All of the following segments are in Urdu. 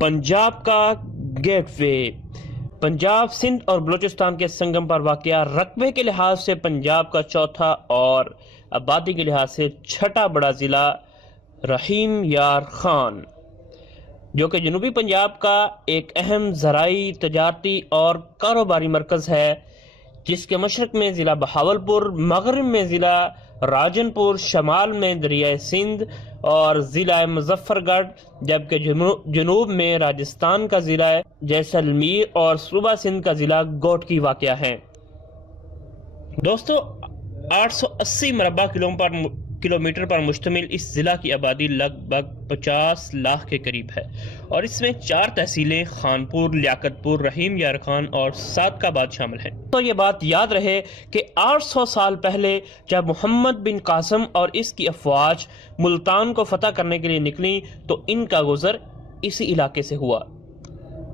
پنجاب کا گیٹ وے پنجاب، سندھ اور بلوچستان کے سنگم پر واقع رقبے کے لحاظ سے پنجاب کا چوتھا اور آبادی کے لحاظ سے چھٹا بڑا ضلع رحیم یار خان، جو کہ جنوبی پنجاب کا ایک اہم زرعی، تجارتی اور کاروباری مرکز ہے، جس کے مشرق میں ضلع بہاولپور، مغرب میں ضلع راجن پور، شمال میں دریائے سندھ اور ضلع مظفر گڑھ، جبکہ جنوب میں راجستھان کا ضلع جیسلمیر اور صوبہ سندھ کا ضلع گوٹکی واقع ہیں۔ دوستو، 880 مربع کلومیٹر پر مشتمل اس ضلع کی آبادی لگ بھگ 50 لاکھ کے قریب ہے، اور اس میں 4 تحصیلیں خانپور، لیاقت پور، رحیم یار خان اور صادقآباد شامل ہیں۔ تو یہ بات یاد رہے کہ 800 سال پہلے جب محمد بن قاسم اور اس کی افواج ملتان کو فتح کرنے کے لیے نکلیں تو ان کا گزر اسی علاقے سے ہوا۔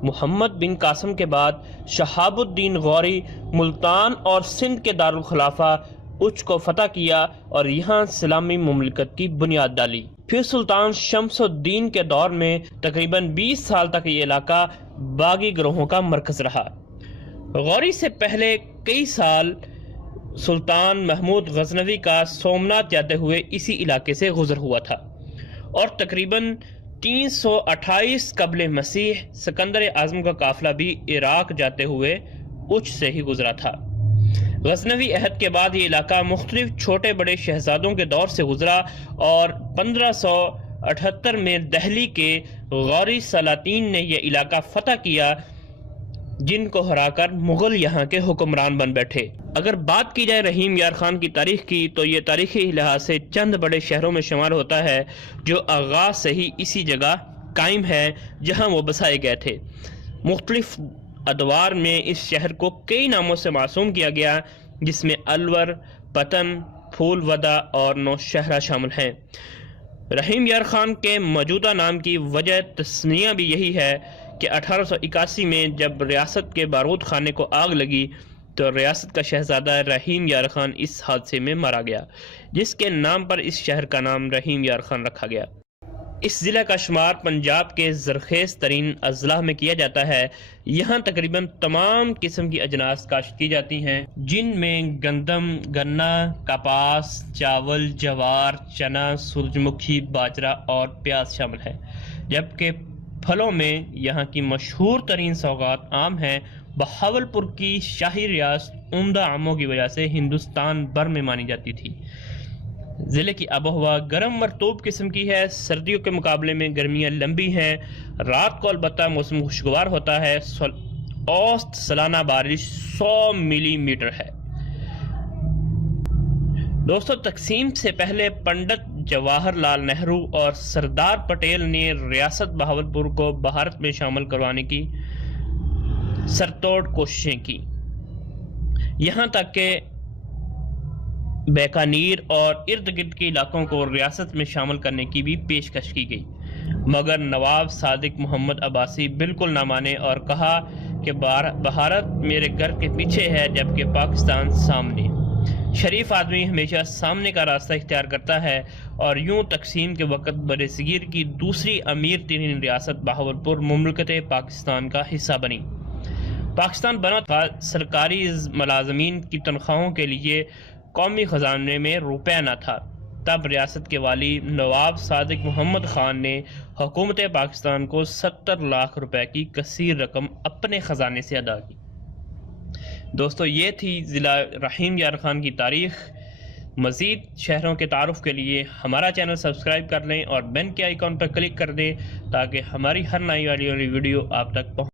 محمد بن قاسم کے بعد شہاب الدین غوری ملتان اور سندھ کے دارالخلافہ اچ کو فتح کیا اور یہاں اسلامی مملکت کی بنیاد ڈالی۔ پھر سلطان شمس الدین کے دور میں تقریباً 20 سال تک یہ علاقہ باغی گروہوں کا مرکز رہا۔ غوری سے پہلے کئی سال سلطان محمود غزنوی کا سومنات جاتے ہوئے اسی علاقے سے گزر ہوا تھا، اور تقریباً 328 قبل مسیح سکندر اعظم کا قافلہ بھی عراق جاتے ہوئے اچ سے ہی گزرا تھا۔ غزنوی عہد کے بعد یہ علاقہ مختلف چھوٹے بڑے شہزادوں کے دور سے گزرا، اور 1578 میں دہلی کے غوری سلاطین نے یہ علاقہ فتح کیا، جن کو ہرا کر مغل یہاں کے حکمران بن بیٹھے۔ اگر بات کی جائے رحیم یار خان کی تاریخ کی، تو یہ تاریخی لحاظ سے چند بڑے شہروں میں شمار ہوتا ہے، جو آغاز سے ہی اسی جگہ قائم ہے جہاں وہ بسائے گئے تھے۔ مختلف ادوار میں اس شہر کو کئی ناموں سے موسوم کیا گیا، جس میں الور، پتن، پھول ودا اور نوشہرہ شامل ہیں۔ رحیم یار خان کے موجودہ نام کی وجہ تسمیہ بھی یہی ہے کہ 1881 میں جب ریاست کے بارود خانے کو آگ لگی تو ریاست کا شہزادہ رحیم یار خان اس حادثے میں مارا گیا، جس کے نام پر اس شہر کا نام رحیم یار خان رکھا گیا۔ اس ضلع کا شمار پنجاب کے زرخیز ترین اضلاع میں کیا جاتا ہے۔ یہاں تقریباً تمام قسم کی اجناس کاشت کی جاتی ہیں، جن میں گندم، گنا، کپاس، چاول، جوار، چنا، سورج مکھی، باجرہ اور پیاز شامل ہیں، جبکہ پھلوں میں یہاں کی مشہور ترین سوغات آم ہیں۔ بہاولپور کی شاہی ریاست عمدہ آموں کی وجہ سے ہندوستان بھر میں مانی جاتی تھی۔ ضلع کی آب و ہوا گرم مرطوب قسم کی ہے، سردیوں کے مقابلے میں گرمیاں لمبی ہیں، رات کو البتہ موسم خوشگوار ہوتا ہے، اوسط سالانہ بارش 100 ملی میٹر ہے۔ دوستو، تقسیم سے پہلے پنڈت جواہر لال نہرو اور سردار پٹیل نے ریاست بہاولپور کو بھارت میں شامل کروانے کی سرتوڑ کوششیں کی، یہاں تک کہ بیکانیر اور ارد گرد کے علاقوں کو ریاست میں شامل کرنے کی بھی پیشکش کی گئی، مگر نواب صادق محمد عباسی بالکل نہ مانے اور کہا کہ بھارت میرے گھر کے پیچھے ہے جبکہ پاکستان سامنے۔ شریف آدمی ہمیشہ سامنے کا راستہ اختیار کرتا ہے، اور یوں تقسیم کے وقت برصغیر کی دوسری امیر ترین ریاست بہاولپور مملکت پاکستان کا حصہ بنی۔ پاکستان بنا تھا، سرکاری ملازمین کی تنخواہوں کے لیے قومی خزانے میں روپے نہ تھا۔ تب ریاست کے والی نواب صادق محمد خان نے حکومت پاکستان کو 70 لاکھ روپے کی کثیر رقم اپنے خزانے سے ادا کی۔ دوستو، یہ تھی ضلع رحیم یار خان کی تاریخ۔ مزید شہروں کے تعارف کے لیے ہمارا چینل سبسکرائب کر لیں اور بیل کے آئیکن پر کلک کر دیں تاکہ ہماری ہر نئی والی ویڈیو آپ تک پہنچے۔